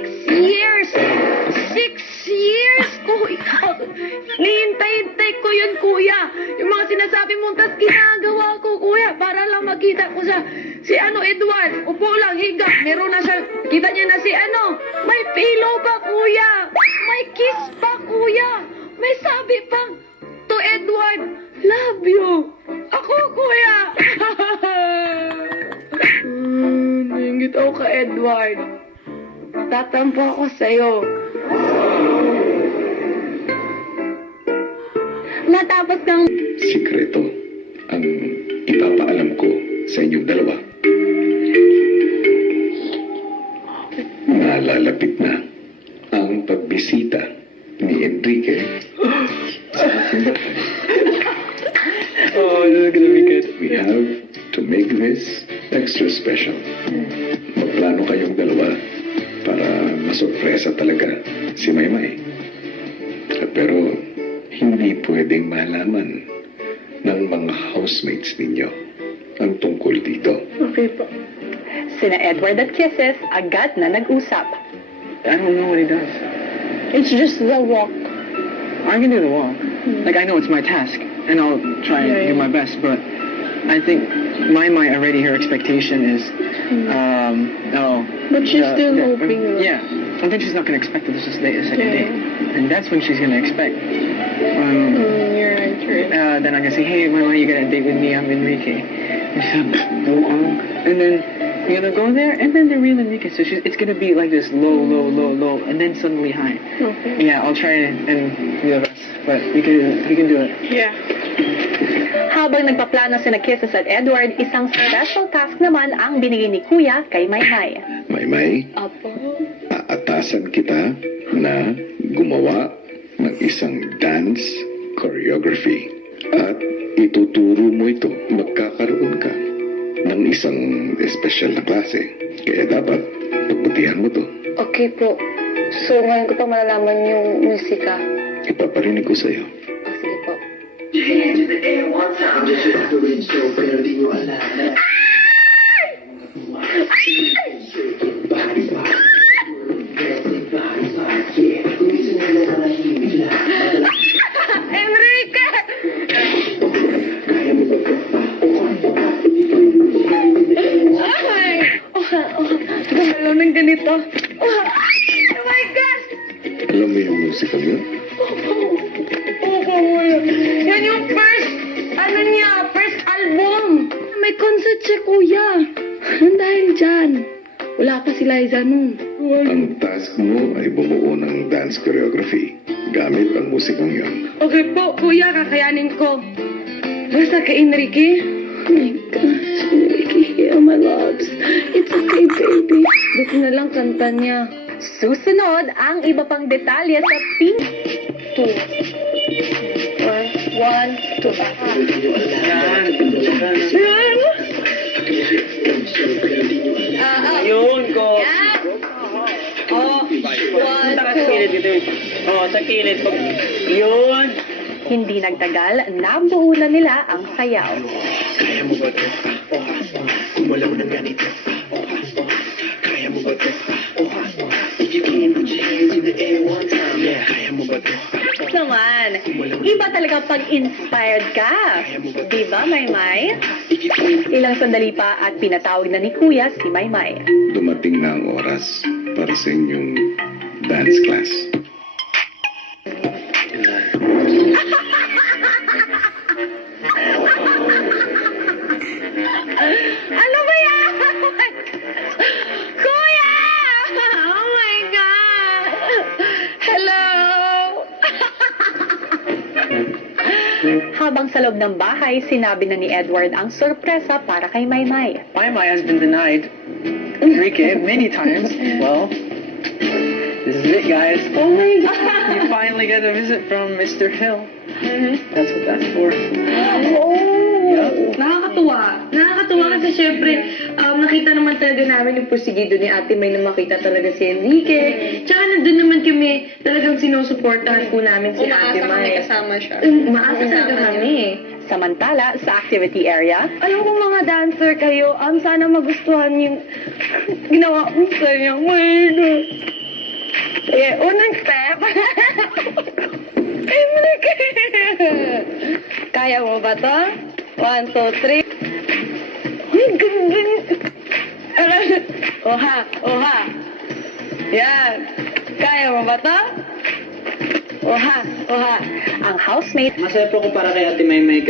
6 years! 6 years, kuya! Nihintay-hintay ko yun, kuya. Yung mga sinasabi mo, tas ginagawa ko, kuya, para lang makita ko sa si Edward. Upo lang, higa. Meron na siya, kita niya na si may pillow pa, kuya. May kiss pa, kuya. May sabi pang, to Edward, love you. Ako, kuya. Nainggit ako ka, Edward. Tatampo ako sa'yo. Natapos kang... Sikreto ang ipapaalam ko sa inyong dalawa. Nalalapit na ang pagbisita ni Enrique sa ating bahay. Oh, this is gonna be good. We have to make this extra special. Magplano kayong dalawa para masurpresa talaga si Maymay. Pero hindi pwedeng malaman ng mga housemates ninyo ang tungkol dito. Okay po. Sina Edward at Kisses agad na nag-usap. I don't know what he does. It's just the walk. I can do the walk. Like, I know it's my task, and I'll try and do my best, but I think my already, her expectation is, But she's still hoping. Yeah. I think she's not going to expect that this is the second date. And that's when she's going to expect. You're right. Then I'm going to say, hey, Mama, you got a date with me, I'm Enrique. And then you're going to go there, and then the real Enrique. So it's going to be like this low, and then suddenly high. Okay. Yeah, I'll try and do the best. But you can do it. Yeah. Habang nagpaplano sina Kisses at Edward, isang special task naman ang binigay ni Kuya kay Maymay. Maymay, Apo. aatasan kita na gumawa ng isang dance choreography at ituturo mo ito. Magkakaroon ka ng isang espesyal na klase. Kaya dapat pagbutihan mo to. Okay po. So, ngayon ko pa malalaman yung musika. Ipaparinig ko sa'yo. Sige po. Enrique! Ay! Gumalaw ng ganito. Oh my gosh! Alam mo yung musika mo? Opo, kuya. Yan yung first album. May concert siya, kuya. Dahil dyan. Wala pa si Liza nun. Ang task mo ay bumuo ng dance choreography gamit ang musikang yon. Okay po, kuya, kakayanin ko. Basta kay Enrique. Oh my gosh, Enrique, oh my loves. It's okay, baby. Buti na lang kanta niya. Susunod ang iba pang detalye sa Pink 2. 1, 2. Yun ko. Oh, 1, Sa kilid dito. Oh, sa kilid. Yun. Hindi nagtagal, nabuo na nila ang sayaw. Kaya mo ba ito? Gumalaw ng ganito. Kaya mo ba ito? If you can put your hands in the air one time. Yeah, kaya mo ba ito? Naman, iba talaga pag inspired ka. Di ba, Maymay? Ilang sandali pa at pinatawag na ni Kuya si Maymay. Dumating na ang oras para sa inyong dance class. ano ba yan? Kuya! Oh my God! Hello! Habang sa loob ng bahay, sinabi na ni Edward ang sorpresa para kay Maymay. My has been denied Enrique many times. Well, this is it, guys. Oh my God! You finally get a visit from Mr. Hill. That's what that's for. Oh! Nakakatuwa. Nakakatuwa kasi syempre, nakita naman talaga namin yung porsigido ni Ate May na makita talaga si Enrique. Tsaka nandun naman kami, talagang sinusuportahan po namin si Ate May. Kasama siya. Umaasa talaga kami. Samantala, sa activity area, Alam ko mga dancer kayo, sana magustuhan yung ginawa ko sa inyo. Sige, unang step. Kaya mo ba to? 1, 2, 3. Oha, oha. Yan. Kaya mo ba to? Oha, oha. Ang housemate Masaya po ko para kay Ate Maymay